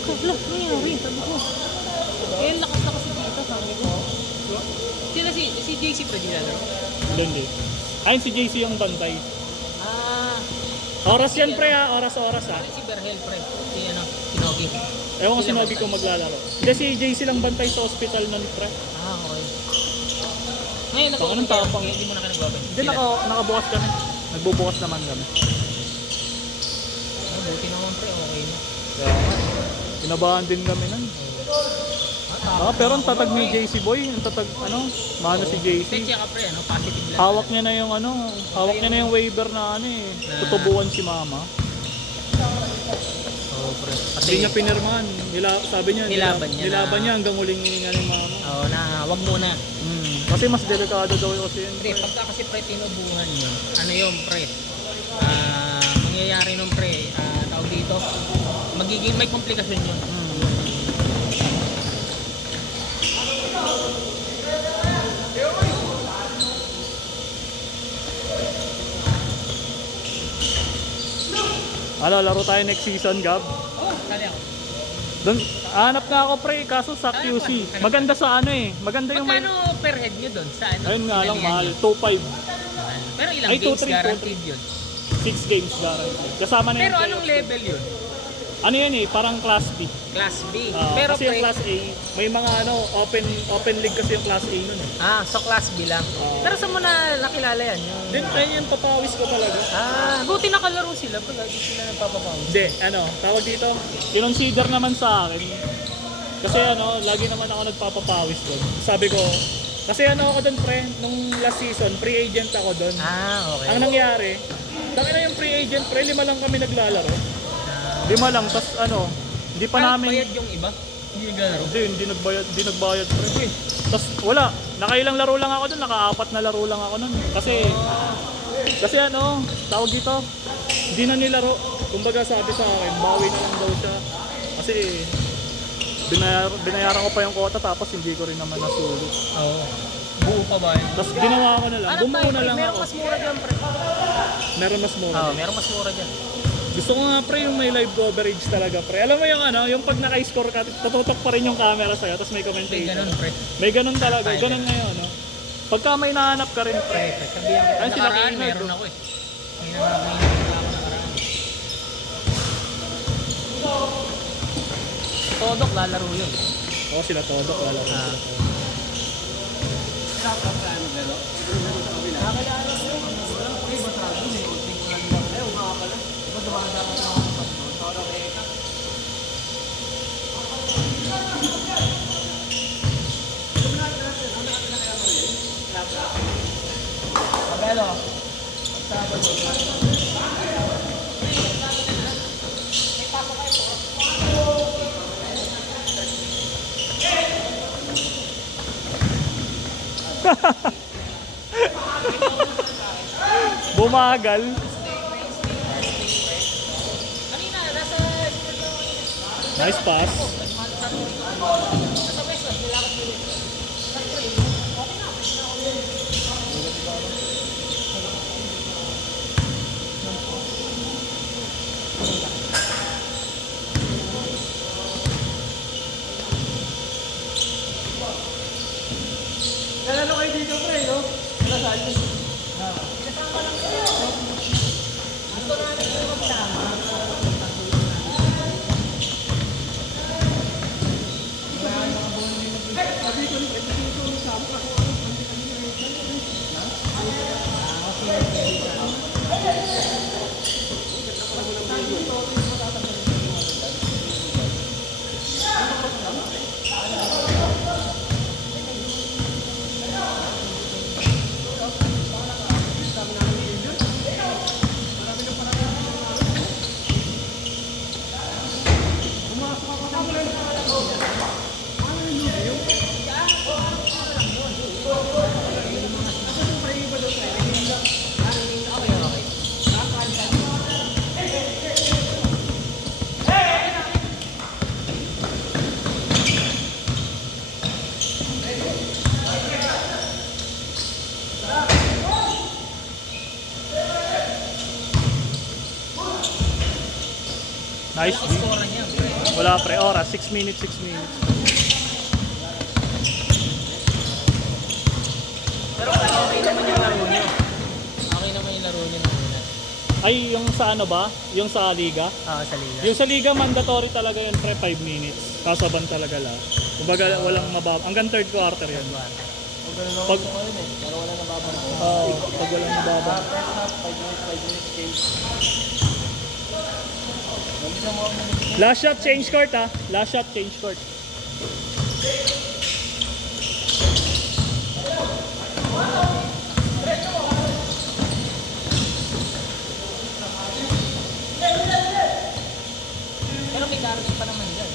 Baka, wala, nangyari, sabi ko. Eh, lakas na kasi dito, sabi ko. Sila si JC pa din lalo. Hindi. Ayun si JC yung bantay. Ah, Oras yan pre ha, oras-oras ha. si Berhel pre, si ano, si Nogi. Ewan ko si Nogi kung maglalaro. Hindi si JC lang bantay sa hospital nun pre. Ah, okay. Ngayon, Anong tapang? hindi mo na kayo nag-open. Hindi, nakabukas kami. Nagbubukas naman kami. Buti naman pre, okay na. Kaya nga, kinabahan din kami nun. Pero ang tatag ni JC Boy, ang tatag, mano si JC. Check ka pre, ano, positive lang. Hawak niya na yung hawak niya na yung waiver na tutubuan si mama. Oo pre. Hindi niya pinirmahan. Sabi niya, nilaban niya hanggang huling hininga ni mama. Oo na, wag muna. Kasi mas delikado daw yung kasi yun. Pre, pagka kasi pre tinubuhan yun, ano yun pre? Mangyayari nun pre, tawag dito, magiging may komplikasyon yun. Laro tayo next season, Gab. Oo, kali ako. Doon, hanap na ako pre, kaso sa QC. Maganda sa maganda yung Magkano per head nyo doon? Sa ano? Ayun nga lang, Pinalihan mahal. nyo? 2.5. Pero ilang Ay, games 2-3, guaranteed yun? 6 games guaranteed. Kasama na Pero yung anong playoffs. level yun? Ano yan parang class B. Class B. Pero Pero kasi yung pre, class A, may mga open league kasi yung class A nun. so class B lang. Pero saan mo na nakilala yan? Then, ayun yung papawis ko talaga. Buti nakalaro sila. Pag hindi sila nagpapapawis. Hindi, tawag dito, kinonsider naman sa akin. Kasi lagi naman ako nagpapapawis doon. Sabi ko, kasi ako doon pre, nung last season, free agent ako doon. Okay. Ang nangyari, dami na yung free agent pre, 5 lang kami naglalaro. 5 lang, tas hindi pa namin... Bayad yung iba? Hindi naglalaro? Hindi nagbayad pre. Tas wala, nakailang laro lang ako doon, naka-4 na laro lang ako noon. Kasi tawag dito, hindi na nilaro. Kumbaga sabi sa akin, bawi na lang daw siya. Kasi binayaran ko pa yung quota tapos hindi ko rin naman nasulit. Oo. Buo pa ba yun? Tapos ginawa ko na lang, bumuo na lang Meron ako. mas mura dyan pre. Meron mas mura. Meron mas mura dyan. Gusto ko nga pre yung may live coverage talaga pre. Alam mo yung yung pag naka-score ka, tututok pa rin yung camera sa'yo tapos may May commentator. ganun pre. May ganun talaga, ganun ngayon Pagka may nahanap ka rin pre. Sabihan ko, Ay, sila nakaraan Kingdom. meron ako eh. May nakakita ako nakaraan. Todok lalaro yun. Oo, sila Todok lalo. Pagalo. Bumagal. Kanina, nasa Nice pass. Western, nilakad mo rin. Ano kayo dito pre, no? Wala saan yun. Gusto namin yung magsama. Nice. Score niya. Wala pre, oras, 6 minutes, 6 minutes. Pero okay naman yung laro nyo. Okay naman yung laro nyo na muna. Ay, yung sa ano ba? Yung sa liga? Sa liga. Yung sa liga, mandatory talaga yun pre, 5 minutes. Kasaban talaga la. Kumbaga, walang mababa. Hanggang third quarter yun. Pag, Pero wala na babang. pag walang mababa. 5 minutes change. Last shot, change court ha. Last shot, change court. Pero may darating pa naman dyan.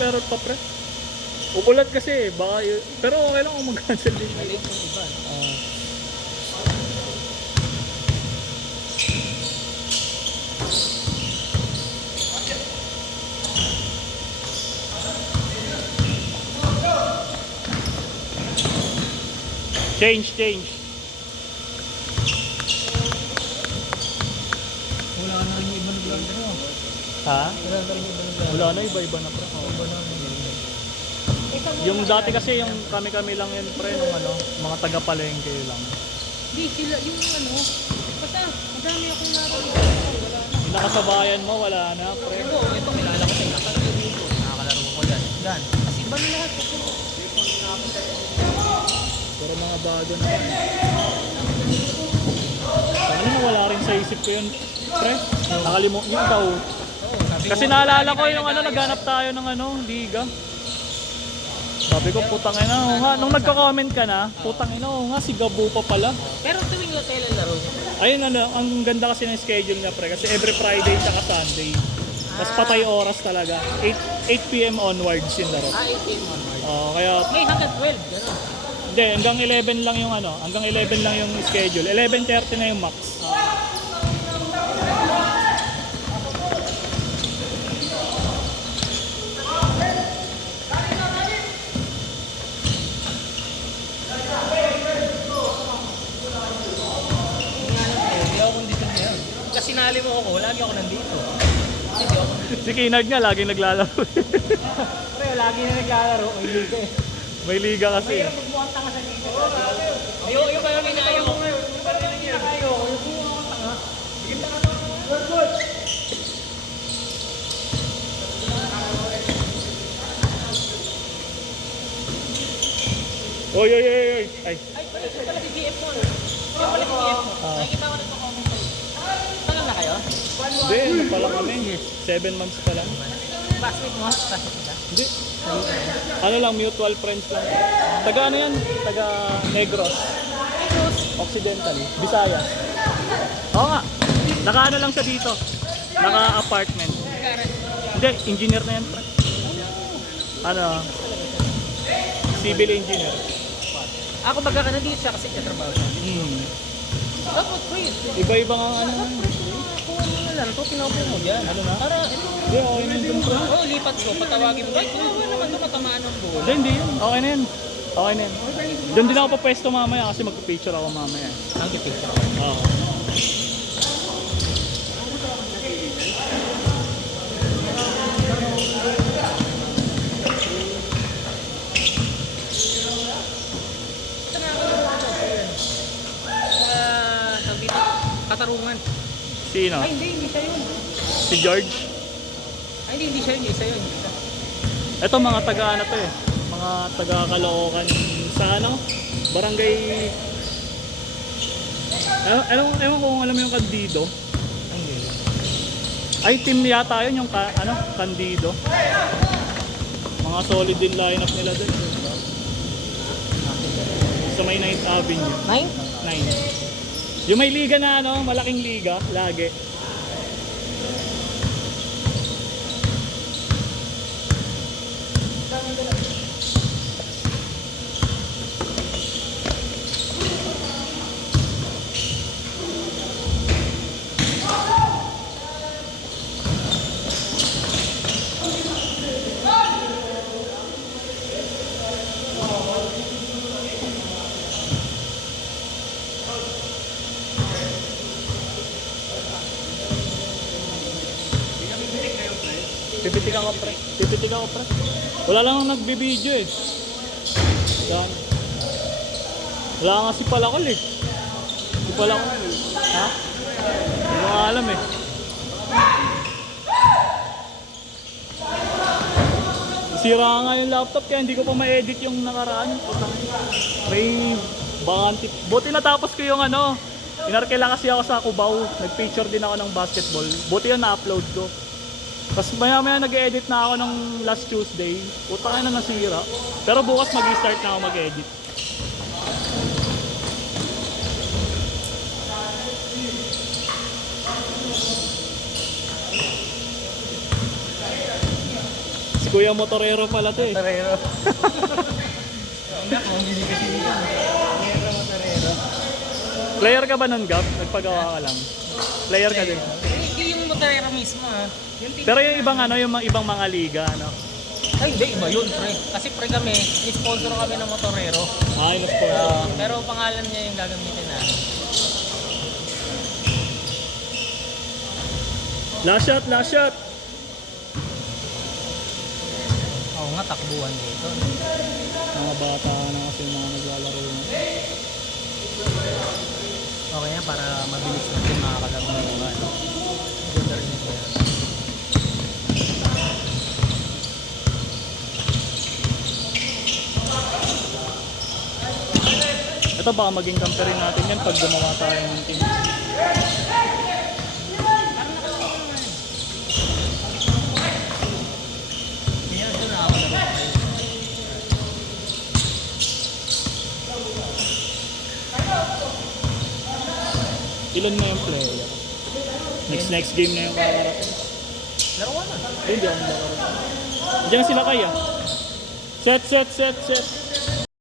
Pero pa pre. Upulat kasi, baka pero okay lang kung mag-cancel din. Maliit yung iba. Change. Wala na rin yung ibang vlog mo. Ha? Wala na rin yung ibang vlog. Wala na, iba-iba na pre. Yung dati kasi yung kami-kami lang yun pre, nung ano, mga taga-palengke lang. Hindi, sila yung ano. Basta, madami akong nararamdaman. Wala na. Yung nakasabayan mo, wala na pre. Ito, kilala ko sa'yo. Nakalaro dito. Nakakalaro ko yan. Yan. Kasi iba na lahat. Pero mga bago na. Ano mo, wala rin sa isip ko yun pre. Nakalimutan yun daw. Kasi naalala ko yung ano, naghanap tayo ng ano, liga. Sabi ko, putang ina, oo nga. Nung nagko-comment ka na, putang ina, oo nga, si Gabo pa pala. Pero tuwing hotel ang laro niya. Ayun ano, ang ganda kasi ng schedule niya pre. Kasi every Friday tsaka Sunday. Mas patay oras talaga. 8 p.m. onwards yung laro. 8 a.m. onward. Kaya, May hanggang 12, gano'n. hindi, hanggang 11 lang yung ano, hanggang 11 lang yung schedule. 11:30 na yung max. Hindi ako kung dito niya. Kasi sinali mo ako, lagi ako nandito. Hindi ako. Si Kinard nga, laging naglalaro. Pero lagi na naglalaro, may liga eh. May liga kasi. Mahirap magmukhang tanga sa liga. Yung parang inaayaw ko ngayon. Yung parang inaayaw ko, yung mukhang tanga. Bigyan tanga to. Good. Oy. Ay. Ay, pala si GF mo. Yung pala si GF mo. Nakikita ko nagpa-comment sa'yo. Tagal na kayo? Hindi, ano pa lang kami. 7 months pa lang. Classmate mo? Classmate ka? Hindi. Ano lang, mutual friends lang. Taga ano yan? Taga Negros. Occidental. Visayas. Oo nga. Naka ano lang siya dito. Naka apartment. Hindi, engineer na yan. Pre. Ano? Civil engineer. Ako baga ka nandito siya kasi katrabaho siya. Dapat pwede. Iba-iba nga ano. Kung ano na lang, ito pinaupo mo dyan. Ano na? Para, Hindi, okay na yun. Pre. lipat ko, patawagin mo. Ay, kung naman doon matamaan ng bola. Hindi yun. Okay na yun. Okay na yun. Doon din ako papwesto mamaya kasi magpipicture ako mamaya. Ang pipicture. Oo. Ito na ako sabi dito, katarungan. Sino? Ay, hindi siya yun. Si George? Ay, hindi siya yun, isa yun. Ito mga taga ano to eh. Mga taga Caloocan sa ano? Barangay. Ewan ko kung alam mo yung Candido. Ay, team yata yun yung Candido. Mga solid din lineup nila doon. Sa may 9th Avenue. 9. Yung may liga na ano, malaking liga, lagi. Pipitik ako ako pre. Tipitig ako pre. Wala lang ang nagbibideo eh. Yan. Wala nga si Palakol eh. Si Palakol. Ha? Hindi ko nga alam eh. Sira nga yung laptop kaya hindi ko pa ma-edit yung nakaraan. May bakante. Buti natapos ko yung ano. Inarkila kasi ako sa Cubao. Nag-feature din ako ng basketball. Buti yun na-upload ko. Tapos maya maya nag-edit na ako ng last Tuesday. Puta ka na nasira. Pero bukas mag-start na ako mag-edit. Si Kuya Motorero pala to eh. Motorero. Hindi ako, hindi kasi dito. Motorero. Player ka ba nun, Gab? Nagpagawa ka lang. Player ka din. Hindi yung motorero mismo ah. Yung team. Pero yung ibang ano, yung mga ibang mga liga, ano? Ay, hindi, iba yun, pre. Kasi pre kami, sponsor kami ng motorero. Ah, yung sponsor. Pero pangalan niya yung gagamitin na. Last shot, last shot! Oo nga, takbuhan dito. Mga bata na kasi mga naglalaro na. Okay na, para mabilis natin makakagab ng mga ano. Ganda rin ito. Ito baka maging camper rin natin yan pag gumawa tayo ng team. Kaya ito nakakalaro tayo. Ilan na yung player? Next game na yung kakarating. Laro ka na. Hindi ako maglaro. Diyan sila kaya. Set.